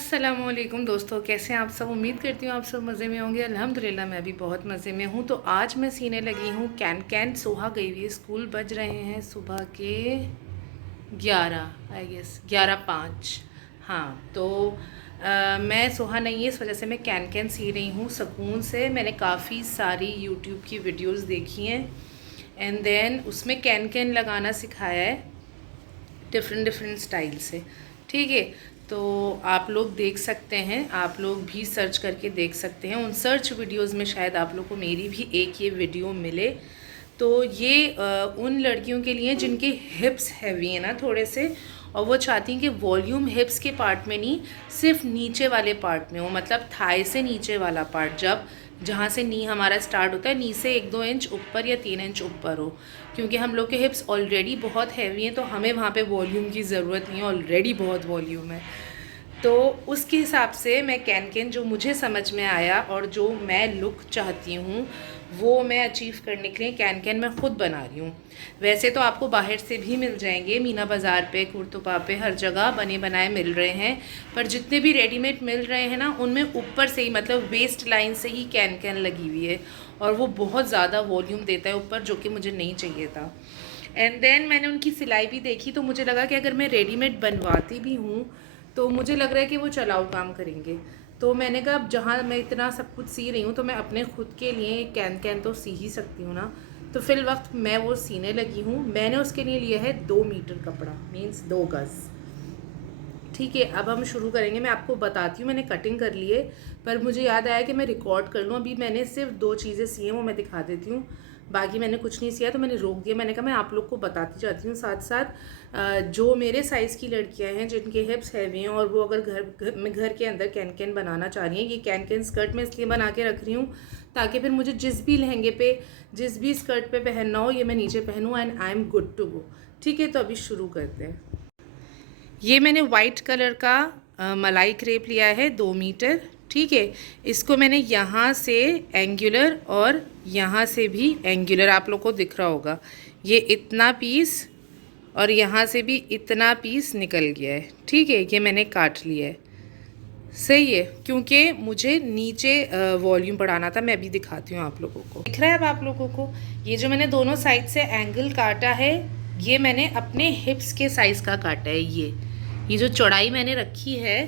अस्सलामुअलैकुम दोस्तों, कैसे हैं आप सब। उम्मीद करती हूँ आप सब मज़े में होंगे। अल्हम्दुलिल्लाह मैं भी बहुत मज़े में हूँ। तो आज मैं सीने लगी हूँ कैन कैन। सोहा गई हुई है स्कूल, बज रहे हैं सुबह के 11, आई गेस 11:05। हाँ, तो मैं सोहा नहीं है, इस वजह से मैं कैन कैन सी रही हूँ सुकून से। मैंने काफ़ी सारी यूट्यूब की वीडियोज़ देखी हैं एंड देन उसमें कैन कैन लगाना सिखाया है डिफरेंट डिफरेंट स्टाइल से। ठीक है, तो आप लोग देख सकते हैं, आप लोग भी सर्च करके देख सकते हैं। उन सर्च वीडियोस में शायद आप लोग को मेरी भी एक ये वीडियो मिले। तो ये उन लड़कियों के लिए जिनके हिप्स हैवी हैं ना थोड़े से, और वो चाहती हैं कि वॉल्यूम हिप्स के पार्ट में नहीं, सिर्फ नीचे वाले पार्ट में हो, मतलब थाई से नीचे वाला पार्ट, जब जहाँ से नी हमारा स्टार्ट होता है, नी से 1-2 इंच ऊपर या 3 इंच ऊपर हो। क्योंकि हम लोग के हिप्स ऑलरेडी बहुत हैवी हैं, तो हमें वहाँ पे वॉल्यूम की ज़रूरत नहीं है, ऑलरेडी बहुत वॉल्यूम है। तो उसके हिसाब से मैं कैन कैन जो मुझे समझ में आया और जो मैं लुक चाहती हूँ वो मैं अचीव करने के लिए कैन कैन मैं ख़ुद बना रही हूँ। वैसे तो आपको बाहर से भी मिल जाएंगे, मीना बाज़ार पे, कुर्तुपा पे, हर जगह बने बनाए मिल रहे हैं। पर जितने भी रेडीमेड मिल रहे हैं ना, उनमें ऊपर से ही, मतलब वेस्ट लाइन से ही कैन कैन लगी हुई है, और वो बहुत ज़्यादा वॉल्यूम देता है ऊपर, जो कि मुझे नहीं चाहिए था। एंड देन मैंने उनकी सिलाई भी देखी, तो मुझे लगा कि अगर मैं रेडीमेड बनवाती भी हूँ तो मुझे लग रहा है कि वो चलाऊ काम करेंगे। तो मैंने कहा अब जहाँ मैं इतना सब कुछ सी रही हूँ, तो मैं अपने खुद के लिए कैन कैन तो सी ही सकती हूँ ना। तो फिल वक्त मैं वो सीने लगी हूँ। मैंने उसके लिए लिया है 2 मीटर कपड़ा, मीन्स 2 गज़। ठीक है, अब हम शुरू करेंगे। मैं आपको बताती हूँ, मैंने कटिंग कर ली है, पर मुझे याद आया कि मैं रिकॉर्ड कर लूँ। अभी मैंने सिर्फ 2 चीज़ें सी हैं, वो मैं दिखा देती हूँ, बाकी मैंने कुछ नहीं सिया, तो मैंने रोक दिया। मैंने कहा मैं आप लोग को बताती जाती हूँ साथ साथ। जो मेरे साइज़ की लड़कियाँ हैं जिनके हिप्स हैवी हैं और वो अगर घर के अंदर कैन कैन बनाना चाह रही हैं, ये कैन कैन स्कर्ट मैं इसलिए बना के रख रही हूँ ताकि फिर मुझे जिस भी लहंगे पे, जिस भी स्कर्ट पे पहनना हो, ये मैं नीचे पहनूँ and I am good to go. ठीक है, तो अभी शुरू करते हैं। ये मैंने वाइट कलर का मलाई क्रेप लिया है 2 मीटर। ठीक है, इसको मैंने यहाँ से एंगुलर और यहाँ से भी एंगुलर, आप लोग को दिख रहा होगा, ये इतना पीस और यहाँ से भी इतना पीस निकल गया है। ठीक है, ये मैंने काट लिया है। सही है, क्योंकि मुझे नीचे वॉल्यूम बढ़ाना था। मैं अभी दिखाती हूँ आप लोगों को, दिख रहा है अब आप लोगों को। ये जो मैंने दोनों साइड से एंगल काटा है, ये मैंने अपने हिप्स के साइज़ का काटा है। ये जो चौड़ाई मैंने रखी है,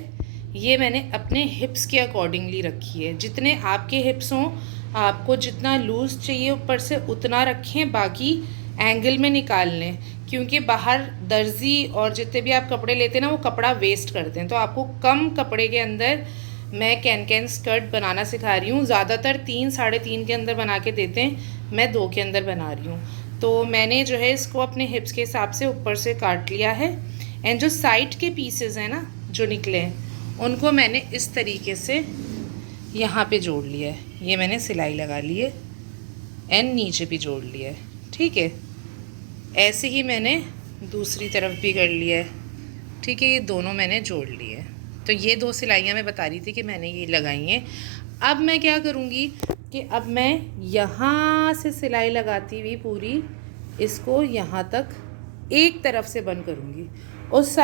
ये मैंने अपने हिप्स के अकॉर्डिंगली रखी है। जितने आपके हिप्स हों, आपको जितना लूज़ चाहिए ऊपर से उतना रखें, बाकी एंगल में निकाल लें। क्योंकि बाहर दर्जी और जितने भी आप कपड़े लेते हैं ना, वो कपड़ा वेस्ट करते हैं। तो आपको कम कपड़े के अंदर मैं कैन कैन स्कर्ट बनाना सिखा रही हूँ। ज़्यादातर 3-3.5 के अंदर बना के देते हैं, मैं 2 के अंदर बना रही हूँ। तो मैंने जो है इसको अपने हिप्स के हिसाब से ऊपर से काट लिया है। एंड जो साइड के पीसेस हैं ना जो निकले हैं, उनको मैंने इस तरीके से यहाँ पे जोड़ लिया है। ये मैंने सिलाई लगा ली है एंड नीचे भी जोड़ लिया है। ठीक है, ऐसे ही मैंने दूसरी तरफ भी कर लिया है। ठीक है, ये दोनों मैंने जोड़ लिए हैं। तो ये 2 सिलाइयाँ मैं बता रही थी कि मैंने ये लगाई हैं। अब मैं क्या करूँगी कि अब मैं यहाँ से सिलाई लगाती हुई पूरी इसको यहाँ तक एक तरफ से बंद करूँगी। उस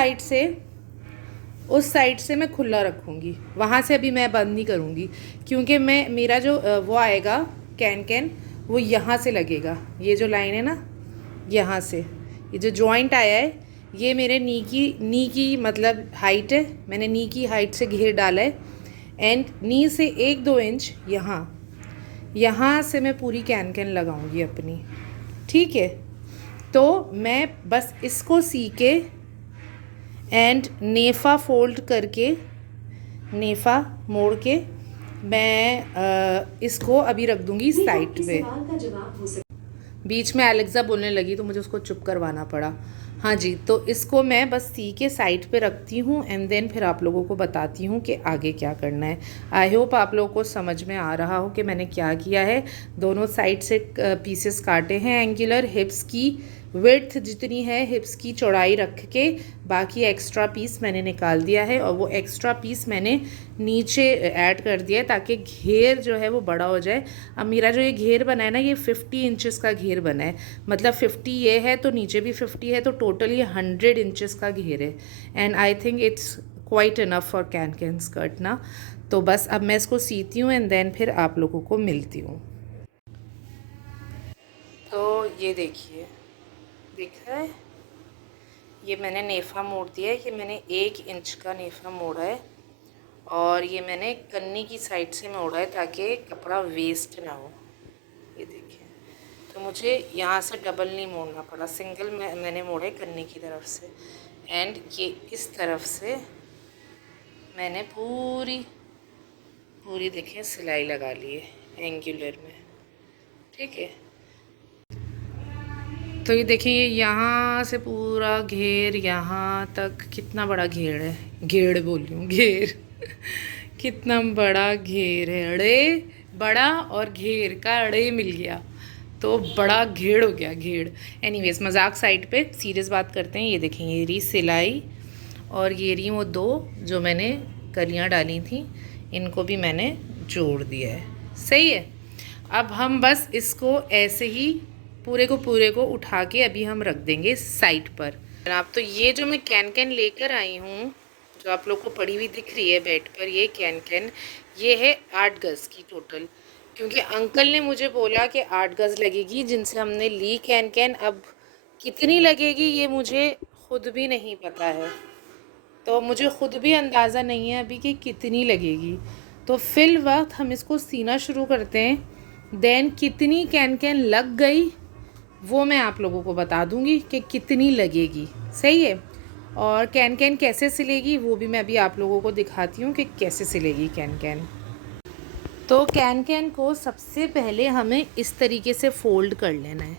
साइड से मैं खुला रखूँगी, वहाँ से अभी मैं बंद नहीं करूँगी, क्योंकि मेरा जो वो आएगा कैन कैन, वो यहाँ से लगेगा। ये जो लाइन है ना, यहाँ से ये जो जॉइंट आया है, ये मेरे नी की मतलब हाइट है। मैंने नी की हाइट से घेर डाला है एंड नी से 1-2 इंच यहाँ से मैं पूरी कैन कैन लगाऊंगी अपनी। ठीक है, तो मैं बस इसको सी के एंड नेफ़ा फोल्ड करके, नेफ़ा मोड़ के मैं इसको अभी रख दूंगी साइड पे। बीच में एलेक्सा बोलने लगी तो मुझे उसको चुप करवाना पड़ा। हाँ जी, तो इसको मैं बस सी के साइड पे रखती हूँ एंड देन फिर आप लोगों को बताती हूँ कि आगे क्या करना है। आई होप आप लोगों को समझ में आ रहा हो कि मैंने क्या किया है। दोनों साइड से पीसेस काटे हैं एंगुलर, हिप्स की विड्थ जितनी है हिप्स की चौड़ाई रख के, बाकी एक्स्ट्रा पीस मैंने निकाल दिया है और वो एक्स्ट्रा पीस मैंने नीचे ऐड कर दिया है ताकि घेर जो है वो बड़ा हो जाए। अब मेरा जो ये घेर बना है ना, ये 50 इंचेस का घेर बना है, मतलब 50 ये है तो नीचे भी 50 है, तो टोटल ये 100 इंचेस का घेर है। And I think it's quite enough for can skirt ना। तो बस अब मैं इसको सीती हूँ एंड देन फिर आप लोगों को मिलती हूँ। तो ये देखिए, दिख रहा है, ये मैंने नेफ़ा मोड़ दिया है। ये मैंने 1 इंच का नेफ़ा मोड़ा है और ये मैंने कन्नी की साइड से मोड़ा है ताकि कपड़ा वेस्ट ना हो। ये देखिए, तो मुझे यहाँ से डबल नहीं मोड़ना पड़ा, सिंगल मैंने मोड़ा है कन्नी की तरफ से। एंड ये इस तरफ से मैंने पूरी देखें सिलाई लगा ली है एंगुलर में, ठीक है। तो ये देखिए, ये यहाँ से पूरा घेर यहाँ तक, कितना बड़ा घेर है, घेर बोल रही हूँ, घेर कितना बड़ा घेर है, अड़े बड़ा और घेर का अड़े मिल गया तो बड़ा घेर हो गया, घेर। एनीवेज, मजाक साइड पे, सीरियस बात करते हैं। ये देखें, ये रही सिलाई और ये रही वो 2 जो मैंने कलियाँ डाली थी, इनको भी मैंने जोड़ दिया है, सही है। अब हम बस इसको ऐसे ही पूरे को उठा के अभी हम रख देंगे साइड पर। आप तो ये जो मैं कैन लेकर आई हूँ, जो आप लोग को पड़ी हुई दिख रही है बेड पर, ये कैन ये है 8 गज़ की टोटल, क्योंकि अंकल ने मुझे बोला कि 8 गज़ लगेगी जिनसे हमने ली कैन। अब कितनी लगेगी ये मुझे खुद भी नहीं पता है, तो मुझे खुद भी अंदाज़ा नहीं है अभी कि कितनी लगेगी। तो फिल वक्त हम इसको सीना शुरू करते हैं, देन कितनी कैन लग गई वो मैं आप लोगों को बता दूंगी कि कितनी लगेगी, सही है। और कैन कैसे सिलेगी वो भी मैं अभी आप लोगों को दिखाती हूँ कि कैसे सिलेगी कैन। तो कैन को सबसे पहले हमें इस तरीके से फ़ोल्ड कर लेना है,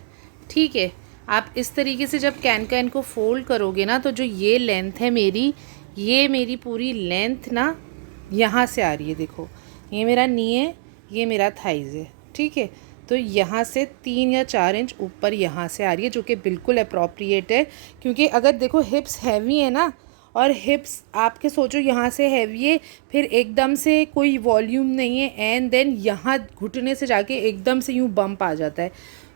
ठीक है। आप इस तरीके से जब कैन को फ़ोल्ड करोगे ना, तो जो ये लेंथ है मेरी, ये मेरी पूरी लेंथ ना यहाँ से आ रही है, देखो ये मेरा नी है, ये मेरा थाइज़ है, ठीक है। तो यहाँ से 3 या 4 इंच ऊपर यहाँ से आ रही है, जो कि बिल्कुल अप्रोप्रिएट है। क्योंकि अगर देखो हिप्स हैवी है ना, और हिप्स आपके सोचो यहाँ से हैवी है, फिर एकदम से कोई वॉल्यूम नहीं है एंड देन यहाँ घुटने से जाके एकदम से यूँ बम्प आ जाता है,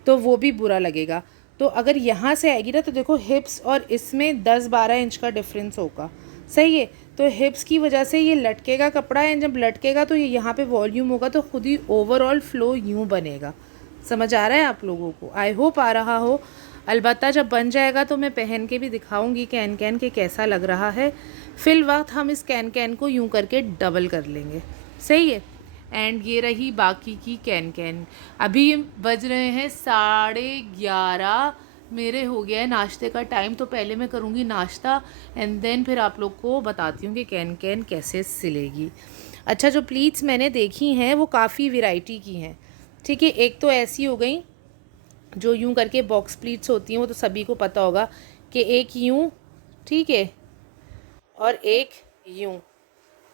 तो वो भी बुरा लगेगा। तो अगर यहाँ से आएगी ना, तो देखो हिप्स और इसमें 10-12 इंच का डिफरेंस होगा, सही है। तो हिप्स की वजह से ये लटकेगा कपड़ा, एंड जब लटकेगा तो ये यहाँ पे वॉल्यूम होगा, तो खुद ही ओवरऑल फ़्लो यूँ बनेगा। समझ आ रहा है आप लोगों को? आई होप आ रहा हो। अलबत्ता जब बन जाएगा तो मैं पहन के भी दिखाऊंगी कैन के कैसा लग रहा है। फिल वक्त हम इस कैन को यूँ करके डबल कर लेंगे, सही है। एंड ये रही बाकी की कैन। अभी बज रहे हैं 11:30, मेरे हो गया है नाश्ते का टाइम। तो पहले मैं करूँगी नाश्ता एंड देन फिर आप लोग को बताती हूँ कि कैन कैसे सिलेगी। अच्छा, जो प्लीट्स मैंने देखी हैं वो काफ़ी वैरायटी की हैं, ठीक है। एक तो ऐसी हो गई जो यूँ करके बॉक्स प्लीट्स होती हैं, वो तो सभी को पता होगा कि एक यूँ, ठीक है, और एक यूँ,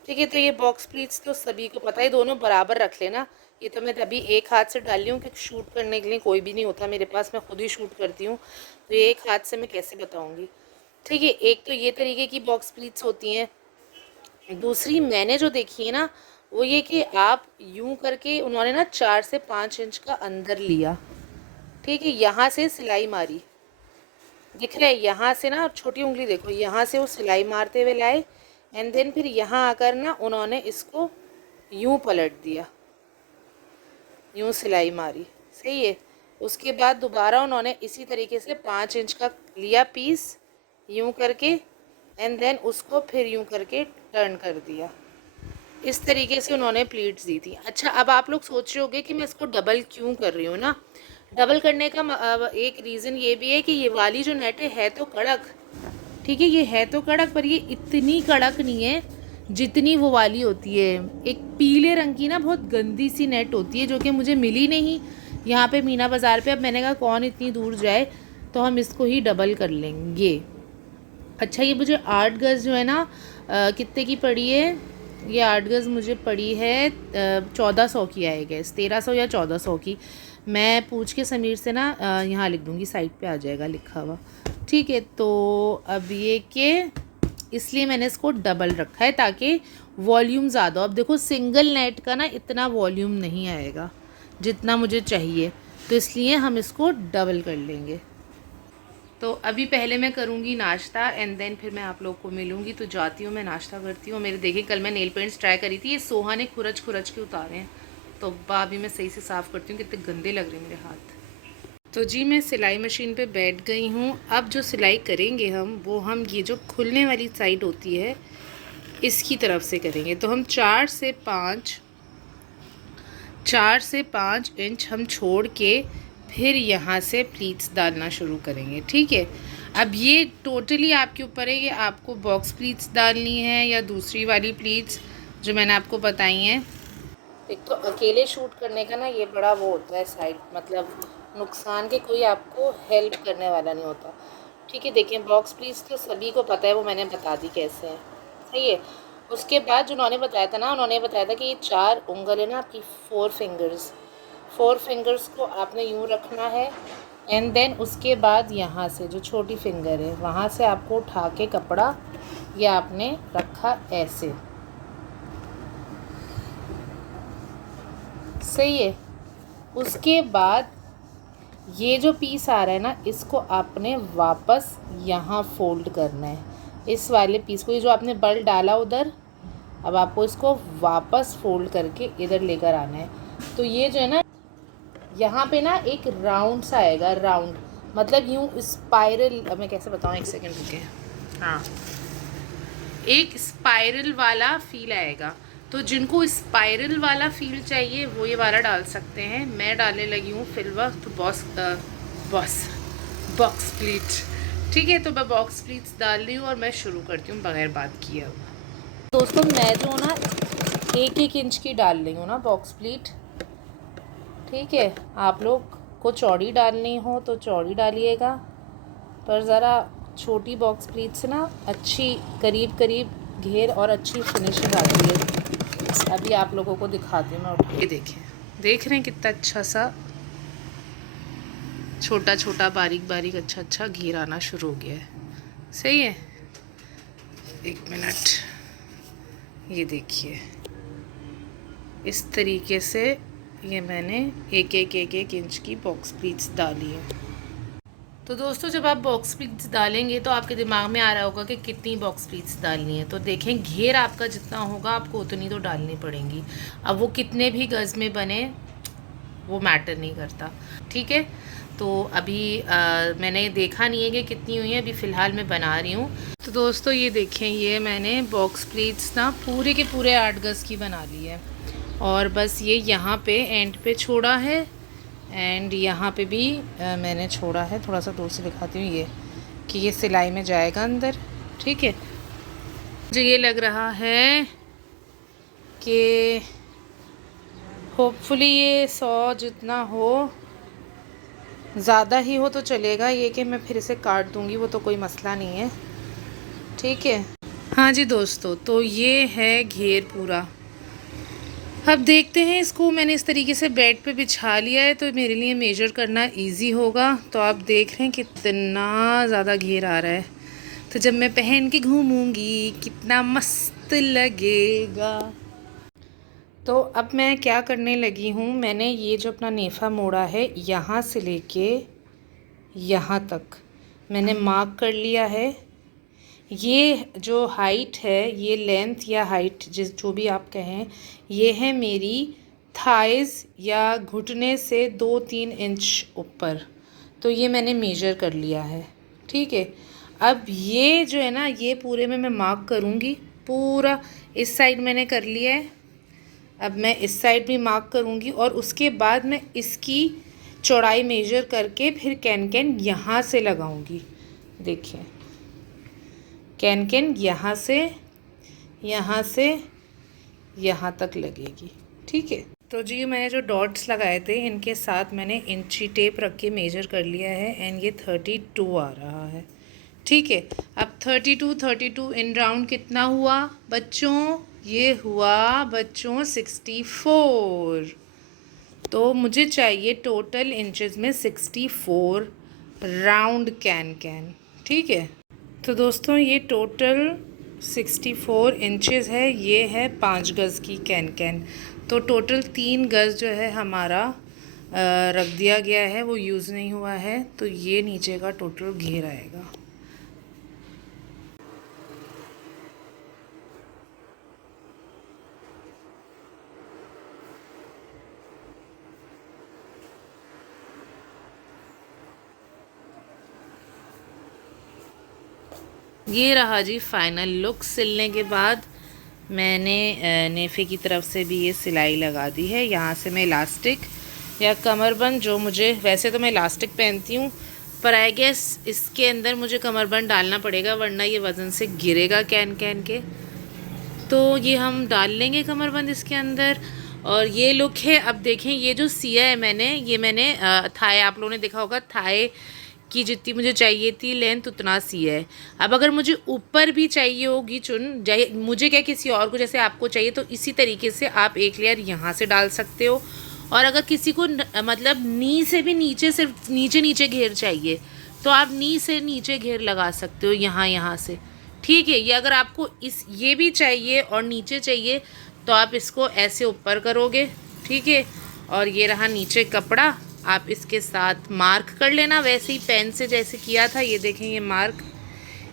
ठीक है। तो ये बॉक्स प्लीट्स तो सभी को पता है, दोनों बराबर रख लेना। ये तो मैं तभी एक हाथ से डाल रही हूँ कि शूट करने के लिए कोई भी नहीं होता मेरे पास, मैं खुद ही शूट करती हूँ, तो ये एक हाथ से मैं कैसे बताऊँगी, ठीक है। एक तो ये तरीके की बॉक्स प्लीट्स होती हैं। दूसरी मैंने जो देखी है ना, वो ये कि आप यूं करके, उन्होंने ना 4 से 5 इंच का अंदर लिया, ठीक है, यहाँ से सिलाई मारी, दिख रहा है, यहाँ से ना, और छोटी उंगली देखो, यहाँ से वो सिलाई मारते हुए लाए एंड देन फिर यहाँ आकर ना उन्होंने इसको यूं पलट दिया, यूं सिलाई मारी, सही है। उसके बाद दोबारा उन्होंने इसी तरीके से 5 इंच का लिया पीस, यूं करके एंड देन उसको फिर यूं करके टर्न कर दिया। इस तरीके से उन्होंने प्लीट्स दी थी। अच्छा, अब आप लोग सोच रहे होंगे कि मैं इसको डबल क्यों कर रही हूँ ना। डबल करने का एक रीज़न ये भी है कि ये वाली जो नेट है तो कड़क, ठीक है, ये है तो कड़क, पर ये इतनी कड़क नहीं है जितनी वो वाली होती है। एक पीले रंग की ना बहुत गंदी सी नेट होती है, जो कि मुझे मिली नहीं यहाँ पे मीना बाज़ार पे। अब मैंने कहा कौन इतनी दूर जाए, तो हम इसको ही डबल कर लेंगे। अच्छा, ये मुझे 8 गज़ जो है ना, कितने की पड़ी है ये? 8 गज़ मुझे पड़ी है 1400 की, आई गेस 1300 या 1400 की। मैं पूछ के समीर से ना यहाँ लिख दूँगी, साइड पे आ जाएगा लिखा हुआ, ठीक है। तो अब ये कि इसलिए मैंने इसको डबल रखा है ताकि वॉल्यूम ज़्यादा हो। अब देखो सिंगल नेट का ना इतना वॉल्यूम नहीं आएगा जितना मुझे चाहिए, तो इसलिए हम इसको डबल कर लेंगे। तो अभी पहले मैं करूँगी नाश्ता एंड देन फिर मैं आप लोग को मिलूँगी। तो जाती हूँ, मैं नाश्ता करती हूँ। मेरे देखिए कल मैं नेल पेंट्स ट्राई करी थी, ये सोहा ने खुरच खुरच के उतारे हैं। तो अभी मैं सही से साफ़ करती हूँ, कितने गंदे लग रहे हैं मेरे हाथ। तो जी मैं सिलाई मशीन पे बैठ गई हूँ। अब जो सिलाई करेंगे हम, वो हम ये जो खुलने वाली साइड होती है इसकी तरफ से करेंगे। तो हम 4 से 5 इंच हम छोड़ के फिर यहाँ से प्लीट्स डालना शुरू करेंगे, ठीक है। अब ये टोटली आपके ऊपर है कि आपको बॉक्स प्लीट्स डालनी है या दूसरी वाली प्लीट्स जो मैंने आपको बताई हैं। एक तो अकेले शूट करने का ना ये बड़ा वो होता है साइड, मतलब नुकसान के कोई आपको हेल्प करने वाला नहीं होता, ठीक है। देखिए बॉक्स प्लीट्स तो सभी को पता है, वो मैंने बता दी कैसे है, सही है। उसके बाद जो उन्होंने बताया था ना, उन्होंने बताया था कि ये 4 उंगल है ना आपकी, 4 फिंगर्स को आपने यूँ रखना है एंड देन उसके बाद यहाँ से जो छोटी फिंगर है वहाँ से आपको उठा के कपड़ा ये आपने रखा ऐसे, सही है। उसके बाद ये जो पीस आ रहा है ना, इसको आपने वापस यहाँ फोल्ड करना है, इस वाले पीस को, ये जो आपने बल डाला उधर, अब आपको इसको वापस फोल्ड करके इधर लेकर आना है। तो ये जो है ना यहाँ पे ना एक राउंड सा आएगा, राउंड मतलब यूँ स्पाइरल, अब मैं कैसे बताऊँ, एक सेकेंड रुके। हाँ, एक स्पाइरल वाला फील आएगा। तो जिनको स्पाइरल वाला फील चाहिए वो ये वाला डाल सकते हैं। मैं डालने लगी हूँ फिलहाल तो बॉक्स प्लीट, ठीक है। तो मैं बॉक्स प्लीट्स डाल रही हूँ और मैं शुरू करती हूँ बगैर बात किए। अब दोस्तों मैं जो ना 1-1 इंच की डाल रही हूँ ना बॉक्स प्लीट, ठीक है। आप लोग को चौड़ी डालनी हो तो चौड़ी डालिएगा, पर ज़रा छोटी बॉक्स प्लीट से ना अच्छी करीब करीब घेर और अच्छी फिनिशिंग आती है। अभी आप लोगों को दिखाती हूँ मैं उठा के, देखें, देख रहे हैं कितना अच्छा सा छोटा छोटा बारीक बारीक अच्छा अच्छा घेर आना शुरू हो गया है, सही है। 1 मिनट, ये देखिए इस तरीके से ये मैंने 1-1 इंच की बॉक्स प्लीट्स डाली है। तो दोस्तों जब आप बॉक्स प्लीट्स डालेंगे तो आपके दिमाग में आ रहा होगा कि कितनी बॉक्स प्लीट्स डालनी है। तो देखें घेर आपका जितना होगा आपको उतनी तो डालनी पड़ेंगी। अब वो कितने भी गज़ में बने वो मैटर नहीं करता, ठीक है। तो अभी मैंने देखा नहीं है कि कितनी हुई है, अभी फ़िलहाल मैं बना रही हूँ। तो दोस्तों ये देखें, ये मैंने बॉक्स प्लीट्स ना पूरे के पूरे 8 गज़ की बना ली है और बस ये यहाँ पे एंड पे छोड़ा है एंड यहाँ पे भी मैंने छोड़ा है। थोड़ा सा दूर से दिखाती हूँ ये कि ये सिलाई में जाएगा अंदर, ठीक है। मुझे ये लग रहा है कि होपफुली ये 100 जितना हो, ज़्यादा ही हो तो चलेगा, ये कि मैं फिर इसे काट दूँगी वो तो कोई मसला नहीं है, ठीक है। हाँ जी दोस्तों, तो ये है घेर पूरा। अब देखते हैं इसको, मैंने इस तरीके से बेड पे बिछा लिया है तो मेरे लिए मेजर करना इजी होगा। तो आप देख रहे हैं कितना ज़्यादा घेर आ रहा है, तो जब मैं पहन के घूमूंगी कितना मस्त लगेगा। तो अब मैं क्या करने लगी हूँ, मैंने ये जो अपना नेफ़ा मोड़ा है यहाँ से लेके यहाँ तक मैंने मार्क कर लिया है। ये जो हाइट है, ये लेंथ या हाइट जो भी आप कहें, ये है मेरी थाइज़ या घुटने से 2-3 इंच ऊपर। तो ये मैंने मेजर कर लिया है, ठीक है। अब ये जो है ना, ये पूरे में मैं मार्क करूँगी, पूरा इस साइड मैंने कर लिया है। अब मैं इस साइड भी मार्क करूँगी और उसके बाद मैं इसकी चौड़ाई मेजर करके फिर कैन यहाँ से लगाऊँगी। देखिए कैन यहाँ से यहाँ तक लगेगी, ठीक है। तो जी मैंने जो डॉट्स लगाए थे इनके साथ मैंने इंची टेप रख के मेजर कर लिया है एंड ये 32 आ रहा है, ठीक है। अब 32 इन राउंड कितना हुआ बच्चों? ये हुआ बच्चों 64। तो मुझे चाहिए टोटल इंचेस में 64 राउंड कैन, ठीक है। तो दोस्तों ये टोटल 64 इंचेस है, ये है 5 गज़ की कैन। तो टोटल 3 गज़ जो है हमारा रख दिया गया है, वो यूज़ नहीं हुआ है। तो ये नीचे का टोटल घेर आएगा। ये रहा जी फाइनल लुक। सिलने के बाद मैंने नेफे की तरफ से भी ये सिलाई लगा दी है। यहाँ से मैं इलास्टिक या कमरबंद, जो मुझे, वैसे तो मैं इलास्टिक पहनती हूँ, पर आई गेस इसके अंदर मुझे कमरबंद डालना पड़ेगा, वरना ये वज़न से गिरेगा कैन कैन के। तो ये हम डाल लेंगे कमरबंद इसके अंदर। और ये लुक है। अब देखें, ये जो सिया है मैंने, ये मैंने थाए, आप लोगों ने देखा होगा, थाए की जितनी मुझे चाहिए थी लेंथ उतना सिया है। अब अगर मुझे ऊपर भी चाहिए होगी चुन, मुझे क्या किसी और को जैसे आपको चाहिए, तो इसी तरीके से आप एक लेयर यहाँ से डाल सकते हो। और अगर किसी को मतलब नी से भी नीचे, सिर्फ नीचे नीचे घेर चाहिए, तो आप नी से नीचे घेर लगा सकते हो यहाँ से। ठीक है। ये अगर आपको ये भी चाहिए और नीचे चाहिए, तो आप इसको ऐसे ऊपर करोगे। ठीक है। और ये रहा नीचे कपड़ा, आप इसके साथ मार्क कर लेना, वैसे ही पेन से जैसे किया था। ये देखें, ये मार्क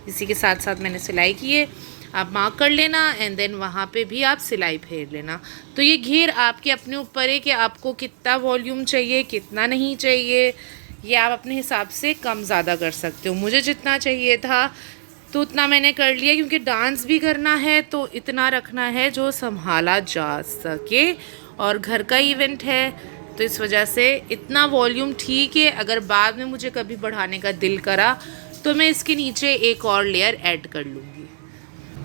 इसी के साथ साथ मैंने सिलाई की है। आप मार्क कर लेना एंड देन वहाँ पे भी आप सिलाई फेर लेना। तो ये घेर आपके अपने ऊपर है कि आपको कितना वॉल्यूम चाहिए, कितना नहीं चाहिए। ये आप अपने हिसाब से कम ज़्यादा कर सकते हो। मुझे जितना चाहिए था तो उतना मैंने कर लिया, क्योंकि डांस भी करना है तो इतना रखना है जो संभाला जा सके, और घर का इवेंट है तो इस वजह से इतना वॉल्यूम ठीक है। अगर बाद में मुझे कभी बढ़ाने का दिल करा तो मैं इसके नीचे एक और लेयर ऐड कर लूँगी।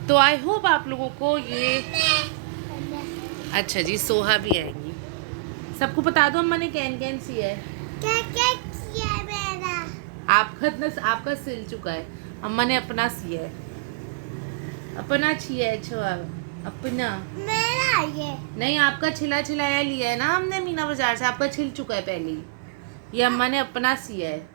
तो आई होप आप लोगों को ये, अच्छा जी सोहा भी आएंगी, सबको बता दो अम्मा ने कैन कैन सिया है। क्या क्या किया मेरा? आपका सिल चुका है, अम्मा ने अपना सिया है, अपना छिया है। छोआ अपना मेरा ये नहीं, आपका छिला छिलाया लिया है ना हमने मीना बाजार से, आपका छिल चुका है पहले ही। ये अम्मा ने अपना सिया है,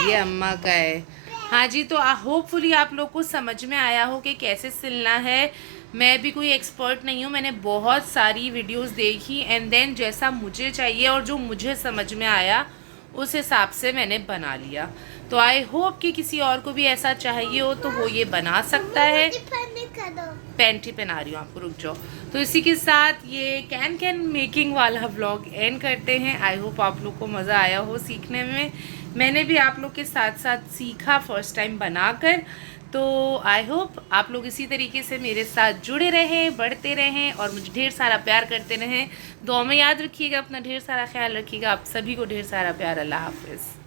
ये अम्मा का है। हाँ जी। तो होपफुली आप लोग को समझ में आया हो कि कैसे सिलना है। मैं भी कोई एक्सपर्ट नहीं हूँ, मैंने बहुत सारी वीडियोस देखी एंड देन जैसा मुझे चाहिए और जो मुझे समझ में आया उस हिसाब से मैंने बना लिया। तो आई होप कि किसी और को भी ऐसा चाहिए हो तो वो ये बना सकता है। पैंट ही पहना रही हूँ आपको, रुक जाओ। तो इसी के साथ ये कैन कैन मेकिंग वाला व्लॉग एंड करते हैं। आई होप आप लोग को मज़ा आया हो सीखने में। मैंने भी आप लोग के साथ साथ सीखा फर्स्ट टाइम बनाकर। तो आई होप आप लोग इसी तरीके से मेरे साथ जुड़े रहें, बढ़ते रहें और मुझे ढेर सारा प्यार करते रहें। दुआ में याद रखिएगा, अपना ढेर सारा ख्याल रखिएगा। आप सभी को ढेर सारा प्यार। अल्लाह हाफ़िज़।